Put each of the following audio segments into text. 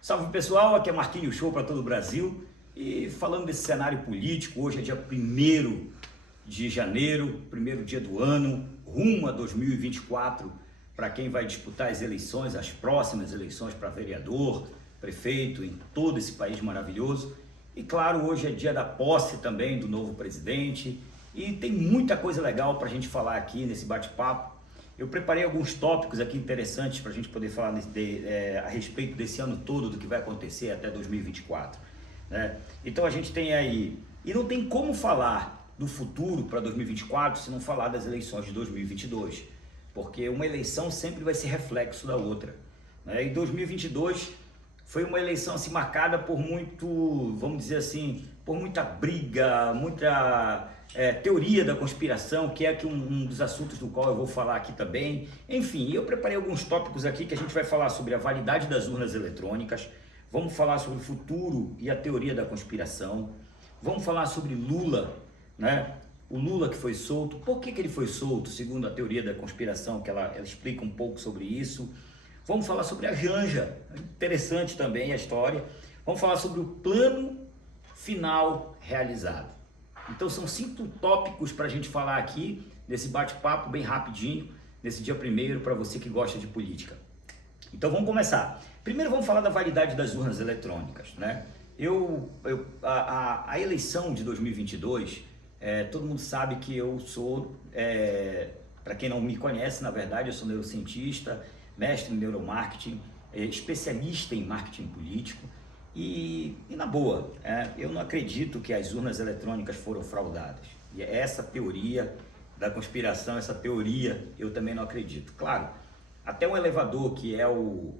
Salve pessoal, aqui é Marquinhos Show para todo o Brasil e falando desse cenário político, hoje é dia 1º de janeiro, primeiro dia do ano, rumo a 2024, para quem vai disputar as eleições, as próximas eleições para vereador, prefeito em todo esse país maravilhoso. E claro, hoje é dia da posse também do novo presidente e tem muita coisa legal para a gente falar aqui nesse bate-papo. Eu preparei alguns tópicos aqui interessantes para a gente poder falar a respeito desse ano todo, do que vai acontecer até 2024. Né? Então a gente tem aí, e não tem como falar do futuro para 2024 se não falar das eleições de 2022, porque uma eleição sempre vai ser reflexo da outra. Né? E 2022 foi uma eleição assim, marcada por muito, vamos dizer assim, por muita briga, muita teoria da conspiração, que é que um dos assuntos do qual eu vou falar aqui também. Enfim, eu preparei alguns tópicos aqui que a gente vai falar sobre a validade das urnas eletrônicas, vamos falar sobre o futuro e a teoria da conspiração, vamos falar sobre Lula, né? O Lula que foi solto, por que ele foi solto, segundo a teoria da conspiração, que ela explica um pouco sobre isso. Vamos falar sobre a Janja, interessante também a história. Vamos falar sobre o plano final realizado. Então são 5 tópicos para a gente falar aqui, nesse bate-papo bem rapidinho, nesse dia 1º, para você que gosta de política. Então vamos começar. Primeiro vamos falar da validade das urnas eletrônicas. Né? A eleição de 2022, todo mundo sabe que eu sou, para quem não me conhece, na verdade, eu sou neurocientista, mestre em neuromarketing, especialista em marketing político e na boa, eu não acredito que as urnas eletrônicas foram fraudadas. E essa teoria da conspiração, essa teoria, eu também não acredito. Claro, até um elevador, que é o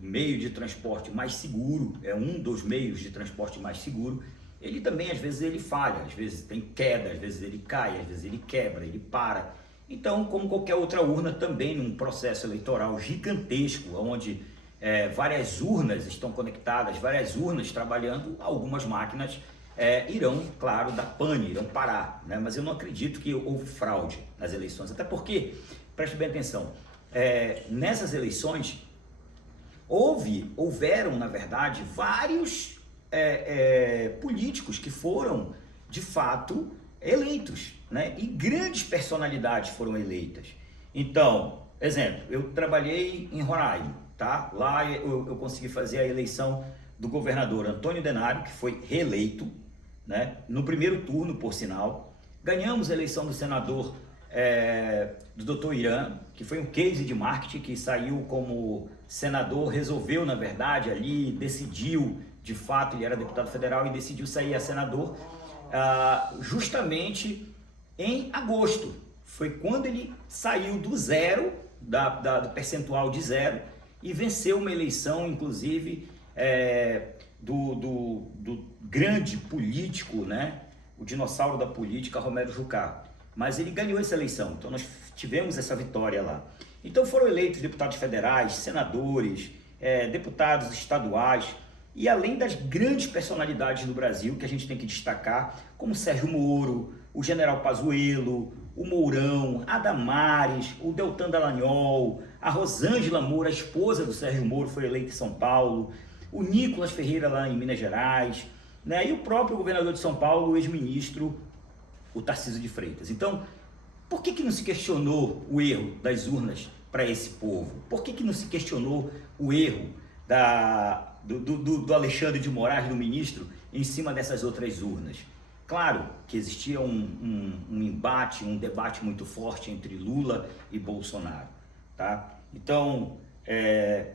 meio de transporte mais seguro, é um dos meios de transporte mais seguro, ele também às vezes ele falha, às vezes tem queda, às vezes ele cai, às vezes ele quebra, ele para. Então, como qualquer outra urna, também num processo eleitoral gigantesco, onde várias urnas estão conectadas, várias urnas trabalhando, algumas máquinas irão, claro, dar pane, irão parar. Né? Mas eu não acredito que houve fraude nas eleições, até porque, preste bem atenção, nessas eleições houveram, na verdade, vários políticos que foram, de fato, eleitos, né? E grandes personalidades foram eleitas. Então, exemplo, eu trabalhei em Roraima, tá? Lá eu consegui fazer a eleição do governador Antônio Denário, que foi reeleito, né? No primeiro turno, por sinal. Ganhamos a eleição do senador do Dr. Irã, que foi um case de marketing, que saiu como senador, resolveu, na verdade, ali, decidiu, de fato, ele era deputado federal e decidiu sair a senador, justamente em agosto. Foi quando ele saiu do zero, do percentual de zero, e venceu uma eleição, inclusive, do grande político, né? O dinossauro da política, Romero Jucá. Mas ele ganhou essa eleição, então nós tivemos essa vitória lá. Então foram eleitos deputados federais, senadores, deputados estaduais, e além das grandes personalidades do Brasil que a gente tem que destacar, como Sérgio Moro, o General Pazuello, o Mourão, a Damares, o Deltan Dallagnol, a Rosângela Moura, a esposa do Sérgio Moro, foi eleita em São Paulo, o Nicolas Ferreira lá em Minas Gerais, né? E o próprio governador de São Paulo, o ex-ministro, o Tarcísio de Freitas. Então, por que não se questionou o erro das urnas para esse povo? Por que não se questionou o erro do Alexandre de Moraes, do ministro, em cima dessas outras urnas? Claro que existia um embate, um debate muito forte entre Lula e Bolsonaro, tá? Então,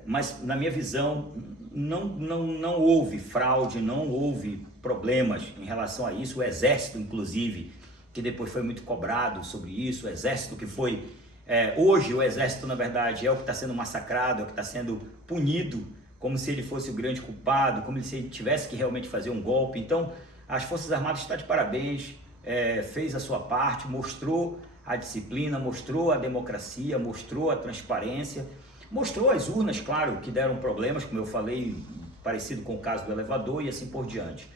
mas na minha visão, não houve fraude, não houve problemas em relação a isso. O Exército, inclusive, que depois foi muito cobrado sobre isso, o Exército que foi... hoje o Exército, na verdade, é o que está sendo massacrado, é o que está sendo punido, como se ele fosse o grande culpado, como se ele tivesse que realmente fazer um golpe. Então, as Forças Armadas estão de parabéns, fez a sua parte, mostrou a disciplina, mostrou a democracia, mostrou a transparência, mostrou as urnas, claro, que deram problemas, como eu falei, parecido com o caso do elevador e assim por diante.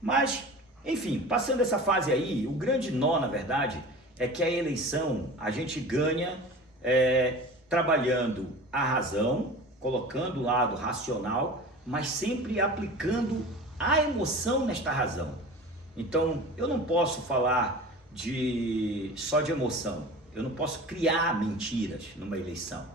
Mas, enfim, passando essa fase aí, o grande nó, na verdade, é que a eleição a gente ganha trabalhando a razão, colocando o lado racional, mas sempre aplicando a emoção nesta razão. Então, eu não posso falar só de emoção, eu não posso criar mentiras numa eleição.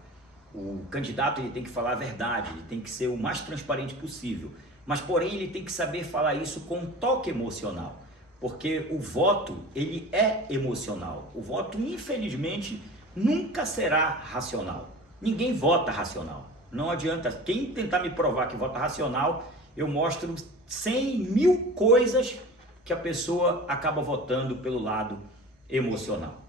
O candidato ele tem que falar a verdade, ele tem que ser o mais transparente possível, mas porém ele tem que saber falar isso com um toque emocional, porque o voto ele é emocional. O voto, infelizmente, nunca será racional. Ninguém vota racional. Não adianta. Quem tentar me provar que vota racional, eu mostro 100 mil coisas que a pessoa acaba votando pelo lado emocional.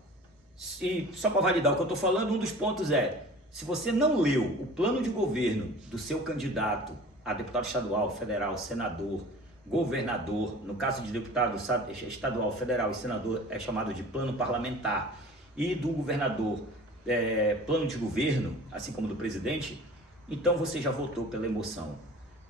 E só para validar o que eu estou falando, um dos pontos é: se você não leu o plano de governo do seu candidato a deputado estadual, federal, senador, governador, no caso de deputado estadual, federal e senador é chamado de plano parlamentar, e do governador plano de governo, assim como do presidente, então você já votou pela emoção,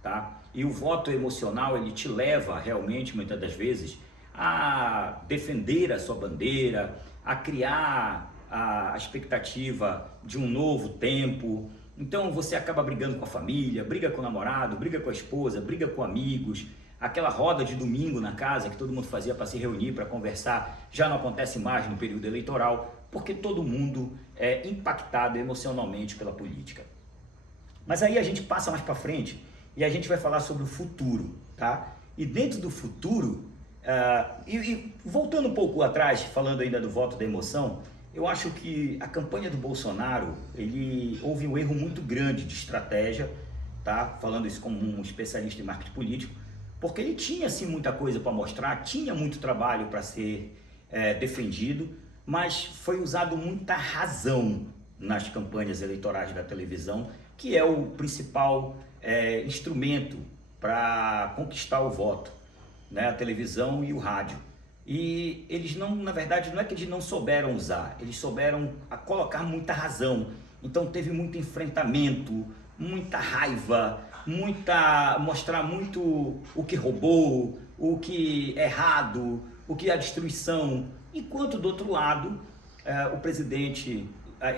tá? E o voto emocional, ele te leva realmente, muitas das vezes, a defender a sua bandeira, a criar a expectativa de um novo tempo. Então você acaba brigando com a família, briga com o namorado, briga com a esposa, briga com amigos. Aquela roda de domingo na casa que todo mundo fazia para se reunir, para conversar, já não acontece mais no período eleitoral, porque todo mundo é impactado emocionalmente pela política. Mas aí a gente passa mais para frente e a gente vai falar sobre o futuro, tá? E dentro do futuro, voltando um pouco atrás, falando ainda do voto da emoção, eu acho que a campanha do Bolsonaro, houve um erro muito grande de estratégia, tá? Falando isso como um especialista em marketing político, porque ele tinha sim muita coisa para mostrar, tinha muito trabalho para ser defendido, mas foi usado muita razão nas campanhas eleitorais da televisão, que é o principal instrumento para conquistar o voto, né? A televisão e o rádio. E eles não, na verdade, não é que eles não souberam usar, eles souberam colocar muita razão. Então teve muito enfrentamento, muita raiva, mostrar muito o que roubou, o que é errado, o que é a destruição. Enquanto do outro lado, o presidente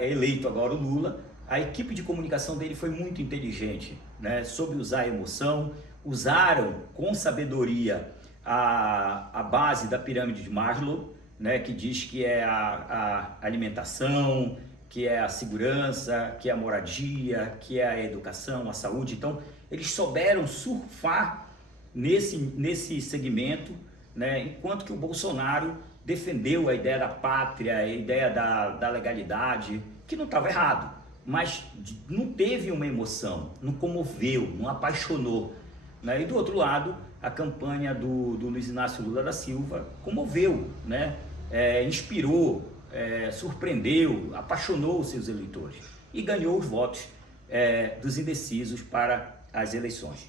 eleito agora, o Lula, a equipe de comunicação dele foi muito inteligente, né? Soube usar a emoção, usaram com sabedoria a base da pirâmide de Maslow, né? Que diz que é a alimentação, que é a segurança, que é a moradia, que é a educação, a saúde. Então, eles souberam surfar nesse segmento, né? Enquanto que o Bolsonaro defendeu a ideia da pátria, a ideia da legalidade, que não estava errado, mas não teve uma emoção, não comoveu, não apaixonou, né? E do outro lado, a campanha do Luiz Inácio Lula da Silva comoveu, né? Inspirou, surpreendeu, apaixonou os seus eleitores e ganhou os votos dos indecisos para as eleições.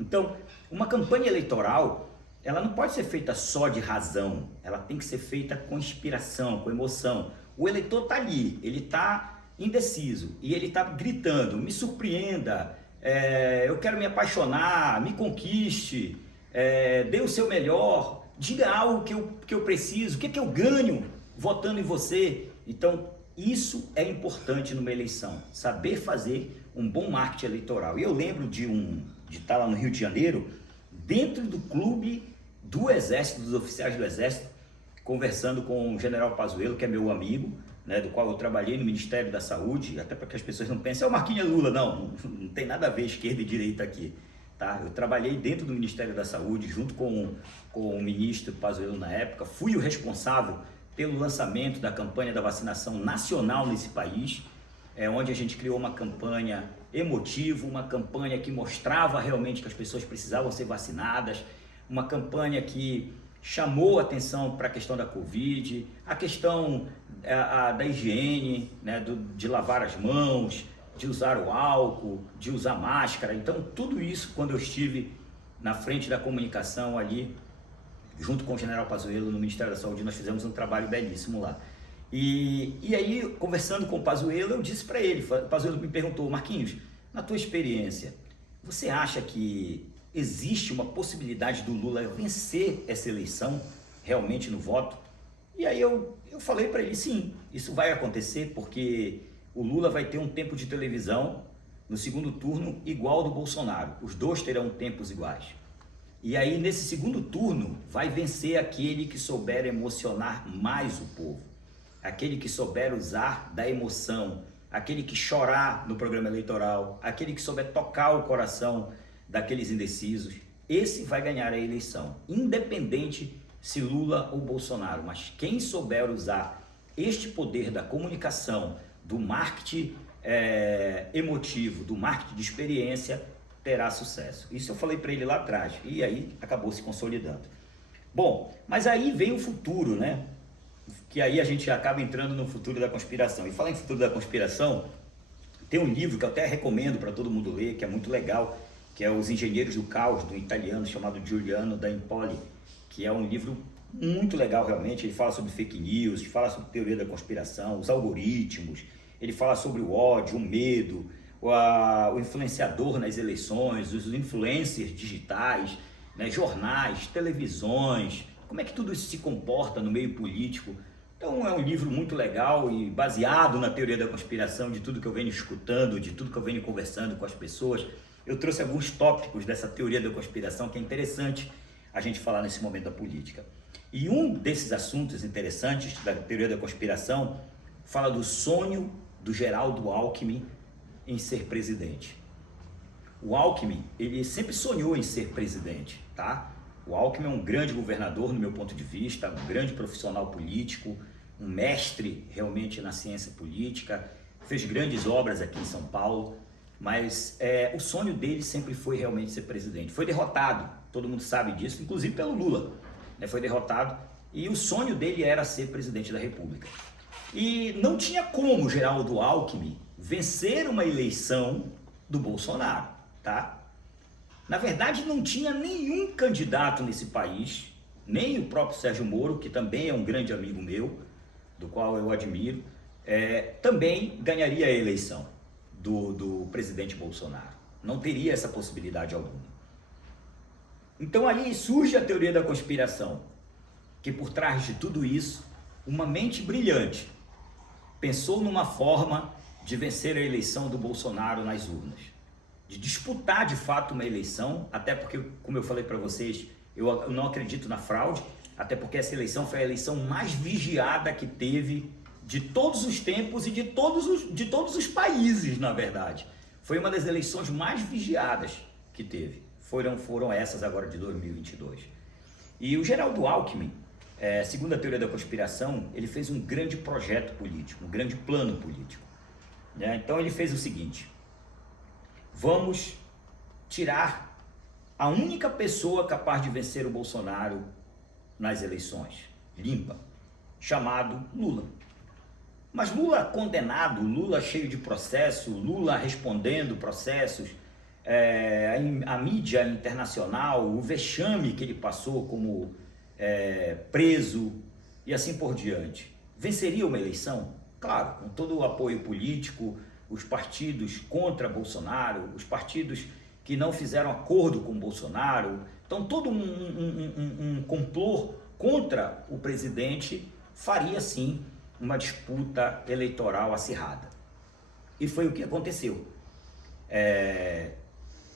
Então, uma campanha eleitoral, ela não pode ser feita só de razão, ela tem que ser feita com inspiração, com emoção. O eleitor está ali, ele está indeciso e ele está gritando: me surpreenda, eu quero me apaixonar, me conquiste, dê o seu melhor, diga algo que eu preciso, o que eu ganho votando em você. Então, isso é importante numa eleição, saber fazer um bom marketing eleitoral. E eu lembro de estar lá no Rio de Janeiro, dentro do clube do Exército, dos oficiais do Exército, conversando com o General Pazuello, que é meu amigo, né, do qual eu trabalhei no Ministério da Saúde, até para que as pessoas não pensem: é o Marquinhos Lula. Não tem nada a ver esquerda e direita aqui, tá? Eu trabalhei dentro do Ministério da Saúde, junto com o ministro Pazuello na época, fui o responsável pelo lançamento da campanha da vacinação nacional nesse país, onde a gente criou uma campanha emotiva, uma campanha que mostrava realmente que as pessoas precisavam ser vacinadas, uma campanha que chamou atenção para a questão da Covid, a questão da higiene, né, de lavar as mãos, de usar o álcool, de usar máscara. Então, tudo isso, quando eu estive na frente da comunicação ali, junto com o General Pazuello no Ministério da Saúde, nós fizemos um trabalho belíssimo lá. E aí, conversando com o Pazuello, eu disse para ele, o Pazuello me perguntou: Marquinhos, na tua experiência, você acha que existe uma possibilidade do Lula vencer essa eleição realmente no voto? E aí eu falei para ele: sim, isso vai acontecer, porque o Lula vai ter um tempo de televisão no segundo turno igual ao do Bolsonaro. Os dois terão tempos iguais. E aí, nesse segundo turno, vai vencer aquele que souber emocionar mais o povo. Aquele que souber usar da emoção, aquele que chorar no programa eleitoral, aquele que souber tocar o coração daqueles indecisos. Esse vai ganhar a eleição, independente se Lula ou Bolsonaro. Mas quem souber usar este poder da comunicação, do marketing emotivo, do marketing de experiência, terá sucesso. Isso eu falei para ele lá atrás e aí acabou se consolidando. Bom, mas aí vem o futuro, né? Que aí a gente acaba entrando no futuro da conspiração. E falar em futuro da conspiração, tem um livro que eu até recomendo para todo mundo ler, que é muito legal, que é Os Engenheiros do Caos, do italiano chamado Giuliano da Empoli, que é um livro muito legal realmente. Ele fala sobre fake news, fala sobre teoria da conspiração, os algoritmos, ele fala sobre o ódio, o medo, o influenciador nas eleições, os influencers digitais, né, jornais, televisões, como é que tudo isso se comporta no meio político. Então é um livro muito legal e baseado na teoria da conspiração, de tudo que eu venho escutando, de tudo que eu venho conversando com as pessoas. Eu trouxe alguns tópicos dessa teoria da conspiração que é interessante a gente falar nesse momento da política. E um desses assuntos interessantes da teoria da conspiração fala do sonho do Geraldo Alckmin em ser presidente. O Alckmin, ele sempre sonhou em ser presidente, tá? O Alckmin é um grande governador, no meu ponto de vista, um grande profissional político, um mestre realmente na ciência política, fez grandes obras aqui em São Paulo, mas o sonho dele sempre foi realmente ser presidente. Foi derrotado, todo mundo sabe disso, inclusive pelo Lula, né? Foi derrotado e o sonho dele era ser presidente da República. E não tinha como Geraldo Alckmin vencer uma eleição do Bolsonaro, tá? Na verdade, não tinha nenhum candidato nesse país, nem o próprio Sérgio Moro, que também é um grande amigo meu, do qual eu admiro, também ganharia a eleição do presidente Bolsonaro. Não teria essa possibilidade alguma. Então aí surge a teoria da conspiração, que por trás de tudo isso, uma mente brilhante pensou numa forma de vencer a eleição do Bolsonaro nas urnas, de disputar de fato uma eleição, até porque, como eu falei para vocês, eu não acredito na fraude, até porque essa eleição foi a eleição mais vigiada que teve de todos os tempos e de todos os países, na verdade. Foi uma das eleições mais vigiadas que teve. Foram essas agora de 2022. E o Geraldo Alckmin, segundo a teoria da conspiração, ele fez um grande projeto político, um grande plano político, né? Então ele fez o seguinte: vamos tirar a única pessoa capaz de vencer o Bolsonaro nas eleições, limpa, chamado Lula. Mas Lula condenado, Lula cheio de processo, Lula respondendo processos, a mídia internacional, o vexame que ele passou como preso e assim por diante. Venceria uma eleição? Claro, com todo o apoio político, os partidos contra Bolsonaro, os partidos que não fizeram acordo com Bolsonaro, então todo um complô contra o presidente faria sim uma disputa eleitoral acirrada. E foi o que aconteceu.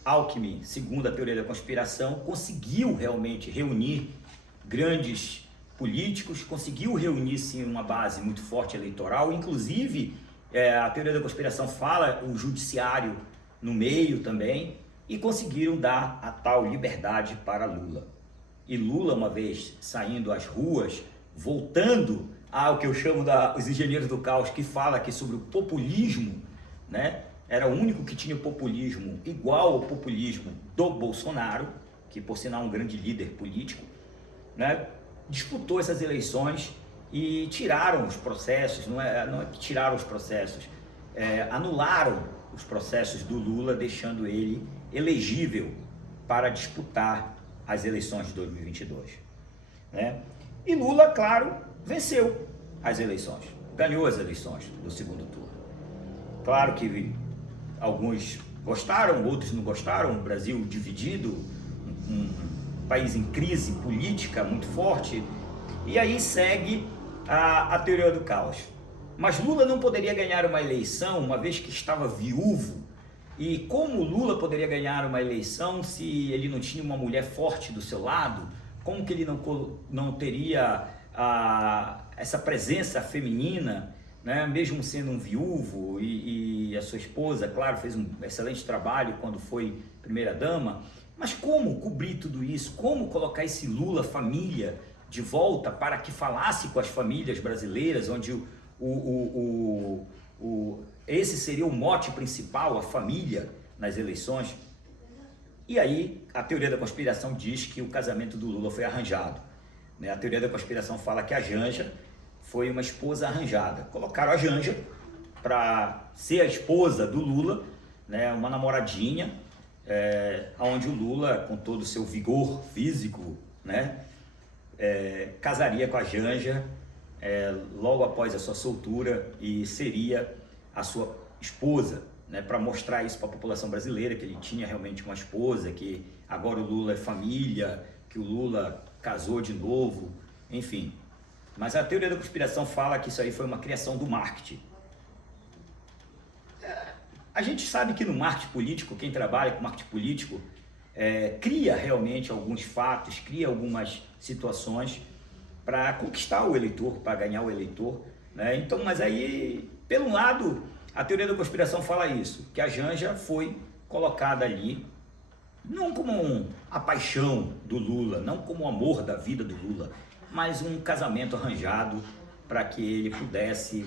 Alckmin, segundo a teoria da conspiração, conseguiu realmente reunir grandes políticos, conseguiu reunir sim uma base muito forte eleitoral, inclusive a teoria da conspiração fala o judiciário no meio também, e conseguiram dar a tal liberdade para Lula. E Lula, uma vez saindo às ruas, voltando ao que eu chamo os engenheiros do caos, que fala aqui sobre o populismo, né? Era o único que tinha o populismo igual ao populismo do Bolsonaro, que por sinal é um grande líder político, né? Disputou essas eleições e tiraram os processos, não é que tiraram os processos, anularam os processos do Lula, deixando ele elegível para disputar as eleições de 2022, né? E Lula, claro, venceu as eleições, ganhou as eleições do segundo turno. Claro que alguns gostaram, outros não gostaram, o Brasil dividido, um país em crise política muito forte, e aí segue a teoria do caos. Mas Lula não poderia ganhar uma eleição uma vez que estava viúvo. E como Lula poderia ganhar uma eleição se ele não tinha uma mulher forte do seu lado? Como que ele não teria essa presença feminina, né? Mesmo sendo um viúvo e a sua esposa, claro, fez um excelente trabalho quando foi primeira-dama. Mas como cobrir tudo isso? Como colocar esse Lula família de volta para que falasse com as famílias brasileiras, onde esse seria o mote principal, a família, nas eleições? E aí, a teoria da conspiração diz que o casamento do Lula foi arranjado, né? A teoria da conspiração fala que a Janja foi uma esposa arranjada. Colocaram a Janja para ser a esposa do Lula, né? Uma namoradinha, onde o Lula, com todo o seu vigor físico, né? Casaria com a Janja logo após a sua soltura e seria a sua esposa, né, para mostrar isso para a população brasileira, que ele tinha realmente uma esposa, que agora o Lula é família, que o Lula casou de novo, enfim. Mas a teoria da conspiração fala que isso aí foi uma criação do marketing. A gente sabe que no marketing político, quem trabalha com marketing político, cria realmente alguns fatos, cria algumas situações para conquistar o eleitor, para ganhar o eleitor, né? Então, mas aí, pelo um lado, a teoria da conspiração fala isso, que a Janja foi colocada ali, não como a paixão do Lula, não como o amor da vida do Lula, mas um casamento arranjado para que ele pudesse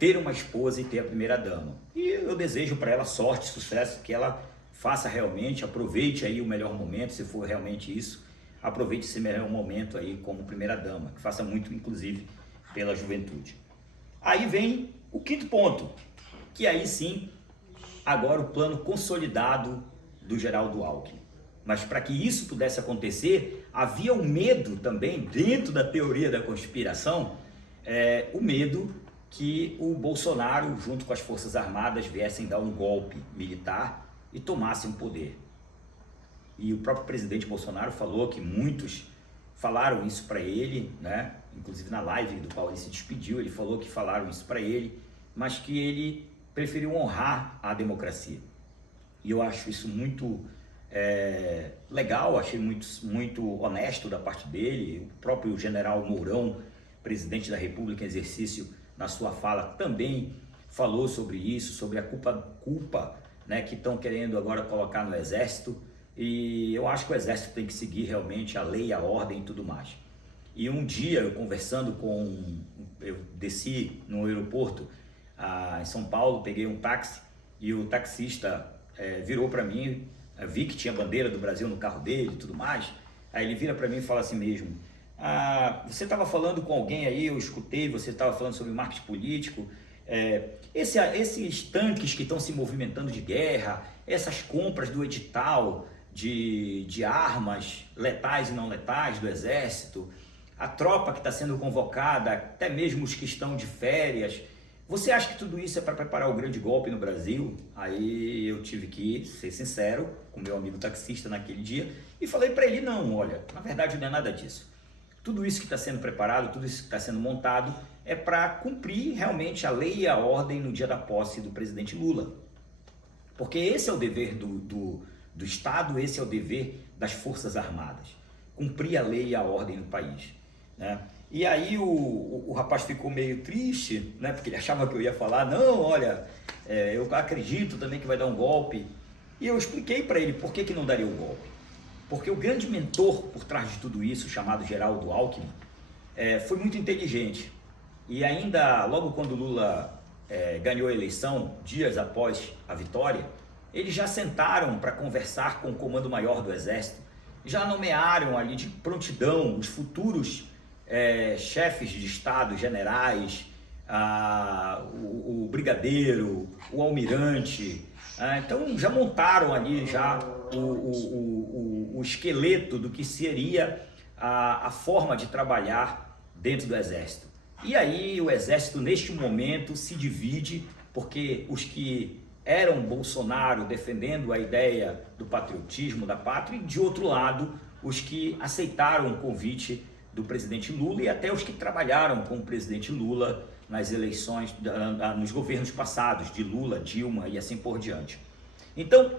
ter uma esposa e ter a primeira-dama. E eu desejo para ela sorte, sucesso, que ela faça realmente, aproveite aí o melhor momento, se for realmente isso, aproveite esse melhor momento aí como primeira-dama, que faça muito, inclusive, pela juventude. Aí vem o quinto ponto, que aí sim, agora o plano consolidado do Geraldo Alckmin. Mas para que isso pudesse acontecer, havia um medo também, dentro da teoria da conspiração, o medo que o Bolsonaro, junto com as Forças Armadas, viessem dar um golpe militar e tomassem o poder. E o próprio presidente Bolsonaro falou que muitos falaram isso para ele, né? Inclusive na live do qual ele se despediu, ele falou que falaram isso para ele, mas que ele preferiu honrar a democracia. E eu acho isso muito legal, achei muito honesto da parte dele. O próprio general Mourão, presidente da República em exercício, na sua fala também falou sobre isso, sobre a culpa, né, que estão querendo agora colocar no Exército. E eu acho que o Exército tem que seguir realmente a lei, a ordem e tudo mais. E um dia, eu desci no aeroporto em São Paulo, peguei um táxi e o taxista virou para mim, vi que tinha a bandeira do Brasil no carro dele e tudo mais. Aí ele vira para mim e fala assim mesmo: você estava falando com alguém aí, eu escutei, você estava falando sobre marketing político, esses tanques que estão se movimentando de guerra, essas compras do edital de armas letais e não letais do Exército, a tropa que está sendo convocada, até mesmo os que estão de férias, você acha que tudo isso é para preparar o grande golpe no Brasil? Aí eu tive que ser sincero com meu amigo taxista naquele dia e falei para ele: não, olha, na verdade não é nada disso. Tudo isso que está sendo preparado, tudo isso que está sendo montado é para cumprir realmente a lei e a ordem no dia da posse do presidente Lula. Porque esse é o dever do Estado, esse é o dever das Forças Armadas, cumprir a lei e a ordem no país, né? E aí o rapaz ficou meio triste, né? Porque ele achava que eu ia falar: não, olha, eu acredito também que vai dar um golpe. E eu expliquei para ele por que não daria o golpe. Porque o grande mentor por trás de tudo isso, chamado Geraldo Alckmin, foi muito inteligente. E ainda logo quando Lula ganhou a eleição, dias após a vitória, eles já sentaram para conversar com o Comando Maior do Exército, já nomearam ali de prontidão os futuros chefes de Estado, generais, o brigadeiro, o almirante. Então já montaram ali já o esqueleto do que seria a forma de trabalhar dentro do Exército. E aí o Exército neste momento se divide, porque os que eram Bolsonaro defendendo a ideia do patriotismo da pátria, e de outro lado os que aceitaram o convite do presidente Lula e até os que trabalharam com o presidente Lula nas eleições, nos governos passados, de Lula, Dilma e assim por diante. Então,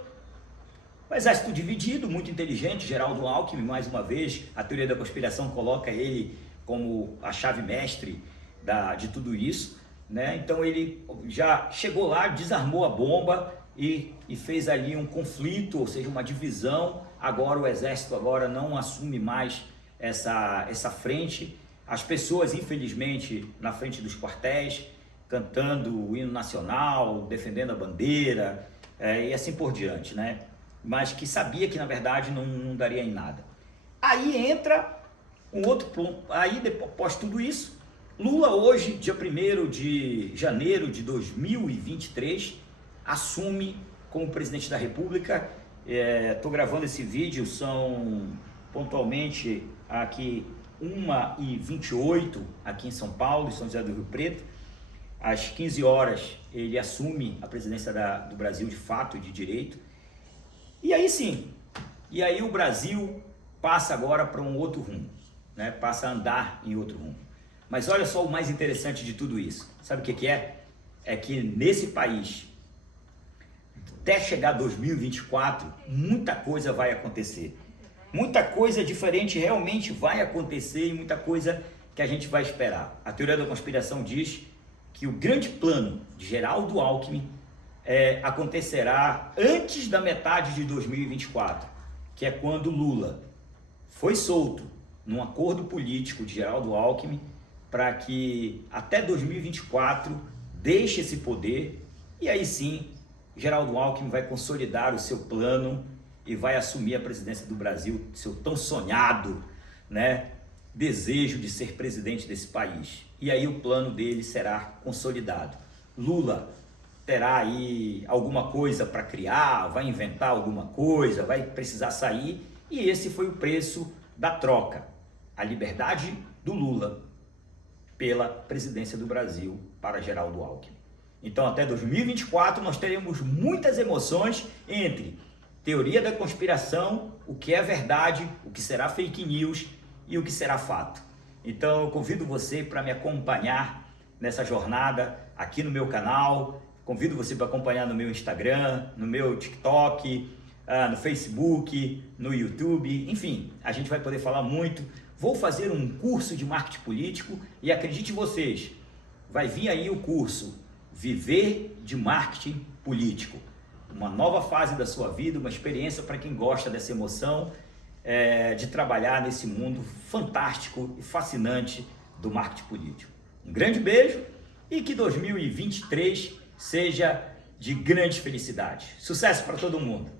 o exército dividido, muito inteligente, Geraldo Alckmin, mais uma vez, a teoria da conspiração coloca ele como a chave mestre de tudo isso, né? Então ele já chegou lá, desarmou a bomba e fez ali um conflito, ou seja, uma divisão. Agora o exército agora não assume mais essa frente. As pessoas, infelizmente, na frente dos quartéis, cantando o hino nacional, defendendo a bandeira, e assim por diante, né? Mas que sabia que na verdade não daria em nada. Aí entra um outro ponto, aí após tudo isso, Lula hoje, dia 1º de janeiro de 2023, assume como presidente da República. Estou gravando esse vídeo, são pontualmente aqui 1h28 aqui em São Paulo, em São José do Rio Preto. Às 15 horas ele assume a presidência do Brasil de fato e de direito. E aí sim, o Brasil passa agora para um outro rumo, né? Passa a andar em outro rumo. Mas olha só o mais interessante de tudo isso. Sabe o que é? É que nesse país, até chegar 2024, muita coisa vai acontecer. Muita coisa diferente realmente vai acontecer e muita coisa que a gente vai esperar. A teoria da conspiração diz que o grande plano de Geraldo Alckmin acontecerá antes da metade de 2024, que é quando Lula foi solto num acordo político de Geraldo Alckmin para que até 2024 deixe esse poder, e aí sim Geraldo Alckmin vai consolidar o seu plano e vai assumir a presidência do Brasil, seu tão sonhado, né, desejo de ser presidente desse país. E aí o plano dele será consolidado. Lula terá aí alguma coisa para criar, vai inventar alguma coisa, vai precisar sair, e esse foi o preço da troca, a liberdade do Lula pela presidência do Brasil para Geraldo Alckmin. Então até 2024 nós teremos muitas emoções entre teoria da conspiração, o que é verdade, o que será fake news e o que será fato. Então eu convido você para me acompanhar nessa jornada aqui no meu canal. Convido você para acompanhar no meu Instagram, no meu TikTok, no Facebook, no YouTube, enfim, a gente vai poder falar muito. Vou fazer um curso de marketing político e acredite vocês, vai vir aí o curso Viver de Marketing Político. Uma nova fase da sua vida, uma experiência para quem gosta dessa emoção de trabalhar nesse mundo fantástico e fascinante do marketing político. Um grande beijo e que 2023 seja de grande felicidade. Sucesso para todo mundo!